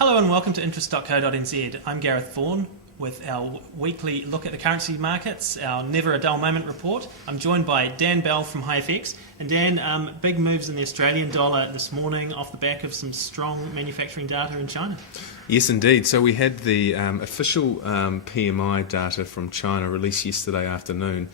Hello and welcome to interest.co.nz. I'm Gareth Vaughan with our weekly look at the currency markets, our Never a Dull Moment report. I'm joined by Dan Bell from HiFX. And Dan, big moves in the Australian dollar this morning off the back of some strong manufacturing data in China. Yes, indeed. So we had the official PMI data from China released yesterday afternoon.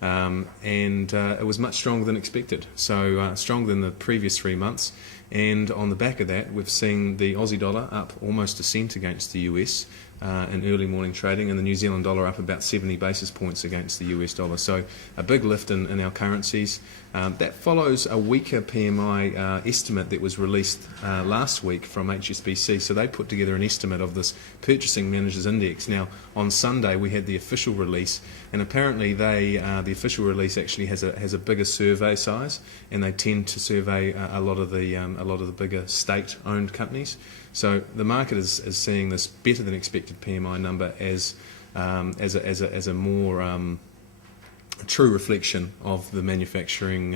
And it was much stronger than expected, so stronger than the previous 3 months. And on the back of that, we've seen the Aussie dollar up almost a cent against the US in early morning trading, and the New Zealand dollar up about 70 basis points against the US dollar. So a big lift in our currencies. That follows a weaker PMI estimate that was released last week from HSBC. So they put together an estimate of this Purchasing Managers Index. Now, on Sunday we had the official release, and apparently the official release actually has a bigger survey size, and they tend to survey a lot of the bigger state-owned companies. So the market is seeing this better than expected PMI number as a more true reflection of the manufacturing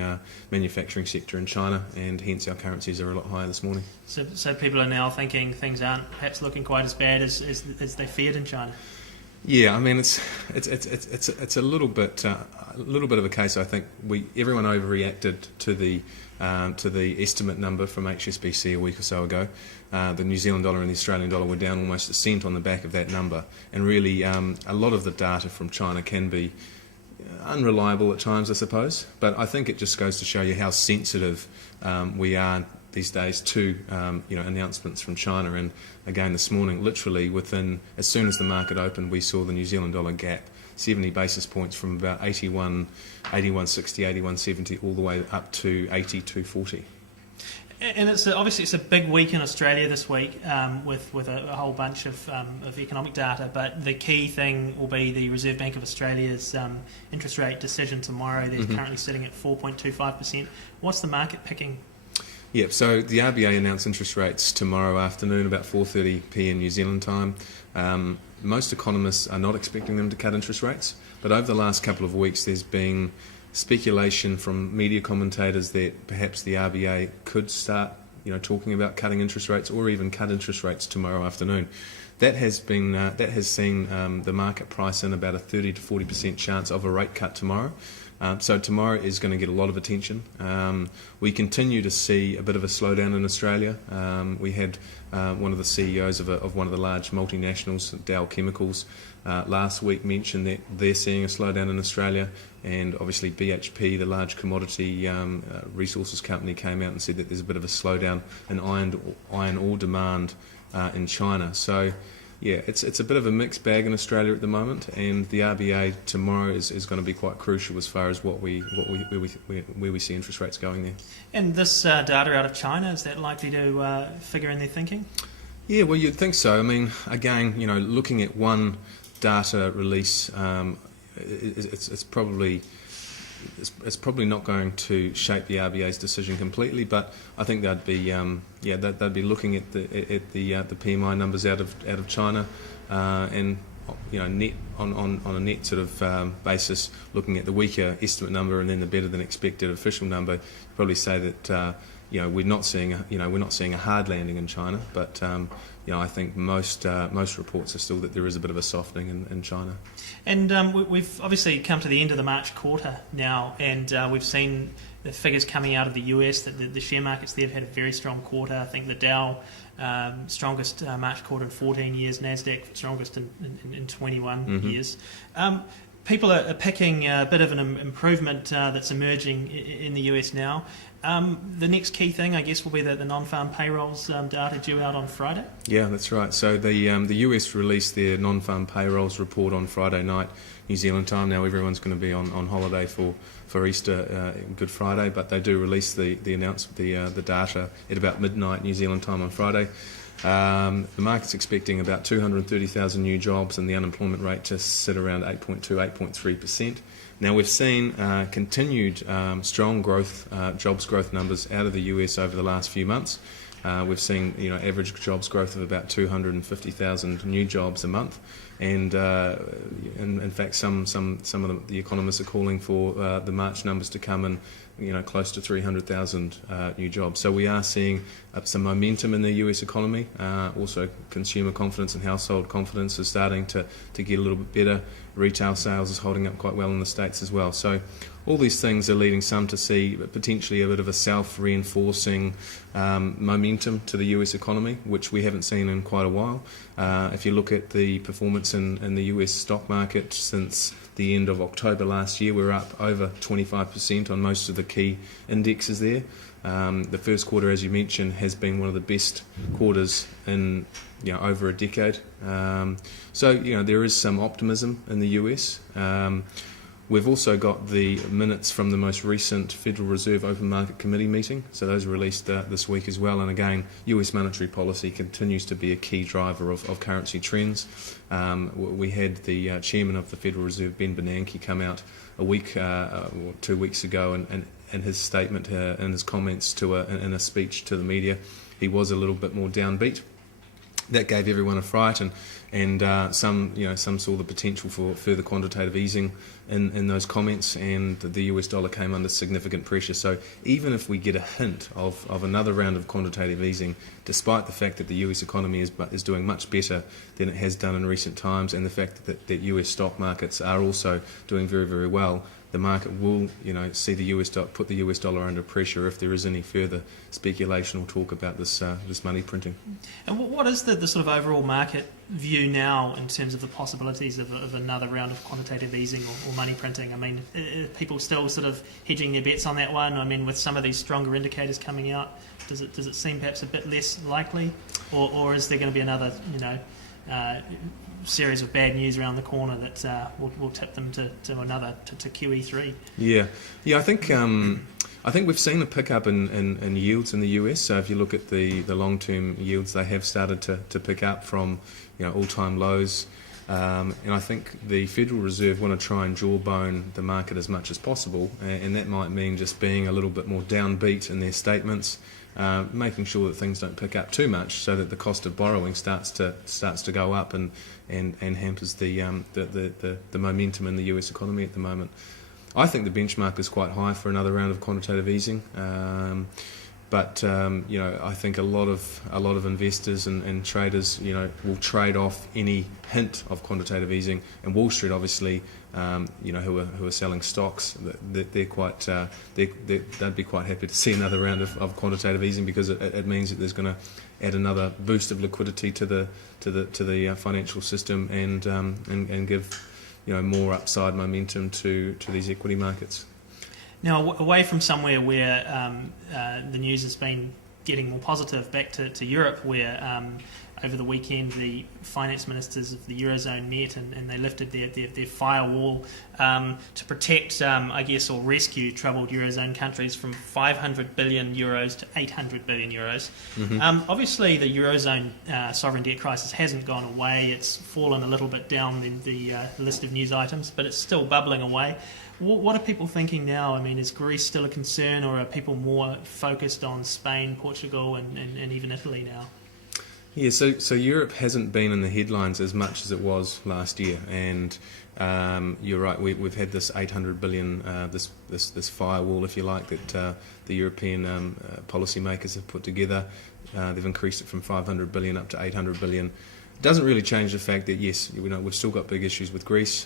sector in China, and hence our currencies are a lot higher this morning. So people are now thinking things aren't perhaps looking quite as bad as they feared in China. Yeah, I mean it's a little bit of a case. I think everyone overreacted to the estimate number from HSBC a week or so ago. The New Zealand dollar and the Australian dollar were down almost a cent on the back of that number, and really a lot of the data from China can be unreliable at times, I suppose. But I think it just goes to show you how sensitive we are these days to announcements from China. And again this morning, literally as soon as the market opened, we saw the New Zealand dollar gap 70 basis points from about 81.60, 81.70 all the way up to 82.40. And obviously it's a big week in Australia this week with a whole bunch of economic data, but the key thing will be the Reserve Bank of Australia's interest rate decision tomorrow. They're currently sitting at 4.25%. What's the market picking? Yep, so the RBA announced interest rates tomorrow afternoon about 4:30 in New Zealand time. Most economists are not expecting them to cut interest rates, but over the last couple of weeks there's been speculation from media commentators that perhaps the RBA could start talking about cutting interest rates, or even cut interest rates tomorrow afternoon. That has seen the market price in about a 30 to 40% chance of a rate cut tomorrow. So tomorrow is going to get a lot of attention. We continue to see a bit of a slowdown in Australia. We had one of the CEOs of one of the large multinationals, Dow Chemicals, last week mentioned that they're seeing a slowdown in Australia, and obviously BHP, the large commodity resources company, came out and said that there's a bit of a slowdown in iron ore demand in China. So yeah, it's a bit of a mixed bag in Australia at the moment, and the RBA tomorrow is going to be quite crucial as far as where we see interest rates going there. And this data out of China, is that likely to figure in their thinking? Yeah, well, you'd think so. I mean, again, looking at one data release, it's probably not going to shape the RBA's decision completely, but I think they'd be looking at the PMI numbers out of China, and net on a net sort of basis, looking at the weaker estimate number and then the better than expected official number, probably say that we're not seeing a hard landing in China, but I think most reports are still that there is a bit of a softening in China. And we've obviously come to the end of the March quarter now, and we've seen the figures coming out of the US that the share markets there have had a very strong quarter. I think the Dow strongest March quarter in 14 years, NASDAQ strongest in 21 years. People are picking a bit of an improvement that's emerging in the US now. The next key thing, I guess, will be the non-farm payrolls data due out on Friday. Yeah, that's right. So the US released their non-farm payrolls report on Friday night, New Zealand time. Now everyone's going to be on holiday for Easter, Good Friday, but they do release the data at about midnight New Zealand time on Friday. The market's expecting about 230,000 new jobs, and the unemployment rate to sit around 8.2, 8.3%. Now we've seen continued strong growth, jobs growth numbers out of the US over the last few months. We've seen average jobs growth of about 250,000 new jobs a month. and in fact, some of the economists are calling for the March numbers to come in, close to 300,000 new jobs. So we are seeing some momentum in the US economy. Also, consumer confidence and household confidence is starting to get a little bit better. Retail sales is holding up quite well in the States as well. So all these things are leading some to see potentially a bit of a self-reinforcing momentum to the US economy, which we haven't seen in quite a while. If you look at the performance in the US stock market since the end of October last year, we're up over 25% on most of the key indexes there. The first quarter, as you mentioned, has been one of the best quarters in over a decade. So there is some optimism in the US. We've also got the minutes from the most recent Federal Reserve Open Market Committee meeting, so those are released this week as well. And again, US monetary policy continues to be a key driver of currency trends. We had the chairman of the Federal Reserve, Ben Bernanke, come out a week or 2 weeks ago, and in his statement and his comments in a speech to the media, he was a little bit more downbeat. That gave everyone a fright, and some saw the potential for further quantitative easing in those comments, and the US dollar came under significant pressure. So even if we get a hint of another round of quantitative easing, despite the fact that the US economy is doing much better than it has done in recent times, and the fact that US stock markets are also doing very, very well, the market will, see the put the US dollar under pressure if there is any further speculation or talk about this money printing. And what is the sort of overall market view now in terms of the possibilities of another round of quantitative easing or money printing? I mean, are people still sort of hedging their bets on that one? I mean, with some of these stronger indicators coming out, does it seem perhaps a bit less likely, or is there going to be another series of bad news around the corner that will tip them to QE3? Yeah. I think we've seen a pickup in yields in the US. So if you look at the long-term yields, they have started to pick up from all-time lows. And I think the Federal Reserve want to try and jawbone the market as much as possible, and that might mean just being a little bit more downbeat in their statements, making sure that things don't pick up too much, so that the cost of borrowing starts to go up and hampers the momentum in the US economy at the moment. I think the benchmark is quite high for another round of quantitative easing. But I think a lot of investors and traders, will trade off any hint of quantitative easing. And Wall Street, obviously, who are selling stocks, they'd be quite happy to see another round of quantitative easing, because it means that there's going to add another boost of liquidity to the financial system and give more upside momentum to these equity markets. Now, away from somewhere where the news has been getting more positive, back to Europe, where over the weekend the finance ministers of the Eurozone met and they lifted their firewall to protect, or rescue troubled Eurozone countries from 500 billion euros to 800 billion euros. Mm-hmm. Obviously, the Eurozone sovereign debt crisis hasn't gone away. It's fallen a little bit down in the list of news items, but it's still bubbling away. What are people thinking now? I mean, is Greece still a concern, or are people more focused on Spain, Portugal, and even Italy now? Yeah, so Europe hasn't been in the headlines as much as it was last year, and you're right. We've had this 800 billion, this firewall, if you like, that the European policymakers have put together. They've increased it from 500 billion up to 800 billion. It doesn't really change the fact that, yes, we've still got big issues with Greece.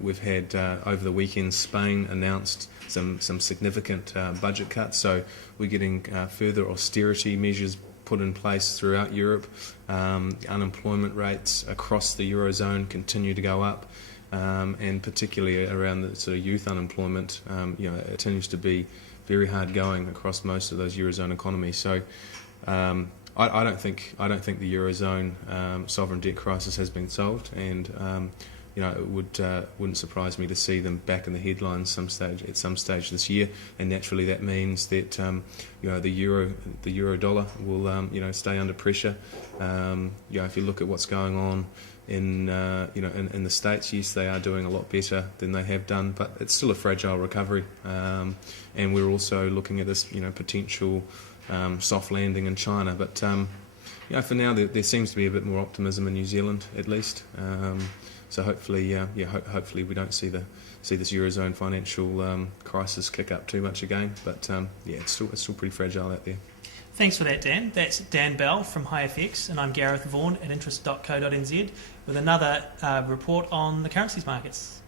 We've had over the weekend Spain announced some significant budget cuts, so we're getting further austerity measures put in place throughout Europe. Unemployment rates across the Eurozone continue to go up, and particularly around the sort of youth unemployment, it continues to be very hard going across most of those Eurozone economies. So I don't think the Eurozone sovereign debt crisis has been solved, and it wouldn't surprise me to see them back in the headlines at some stage this year. And naturally, that means that the euro dollar will stay under pressure. If you look at what's going on in the States, yes, they are doing a lot better than they have done, but it's still a fragile recovery. And we're also looking at this potential soft landing in China, but for now there seems to be a bit more optimism in New Zealand, at least. So hopefully, hopefully we don't see this Eurozone financial crisis kick up too much again. But it's still pretty fragile out there. Thanks for that, Dan. That's Dan Bell from HiFX, and I'm Gareth Vaughan at interest.co.nz with another report on the currencies markets.